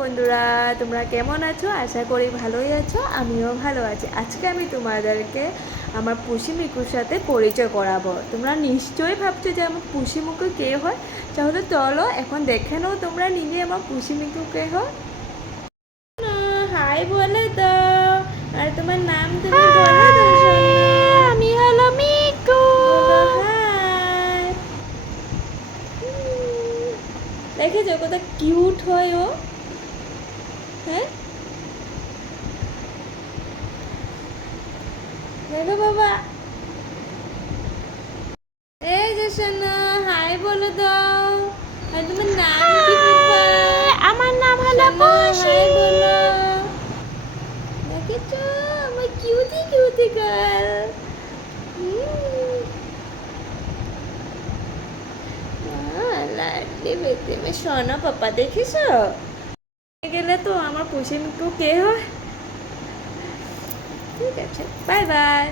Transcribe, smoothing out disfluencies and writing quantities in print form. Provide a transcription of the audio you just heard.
বন্ধুরা, তোমরা কেমন আছো? আশা করি ভালোই আছো। আমিও ভালো আছি। আজকে আমি তোমাদেরকে আমার পুষি মিকুর সাথে পরিচয় করাবো। তোমরা নিশ্চয়ই ভাবছো যে আমার পুষি মিকু কে হয়। তাহলে চলো এখন দেখে নাও তোমরা নিজে আমার পুষি মিকু কে হয়। হাই বলে দাও। আর তোমার নাম তুমি বলে দাও সোনা। আমি হলো মিকু। বলো হাই। দেখেছো কত কিউট হয় ও? হ্যাঁ, দেখো বাবা। এই যে সোনা, হাই বলে দাও। আর তোমার নাম কি বাবা? আমার নাম হলো সোনা পুষি। হাই বলো। দেখেছো আমার কিউটি কিউটি গার্ল। লাডলি বেটি মে সোনা পাপা, দেখেছো? গেলে তো আমার পুষি মিকু কে হয়। ঠিক আছে, বাই বাই।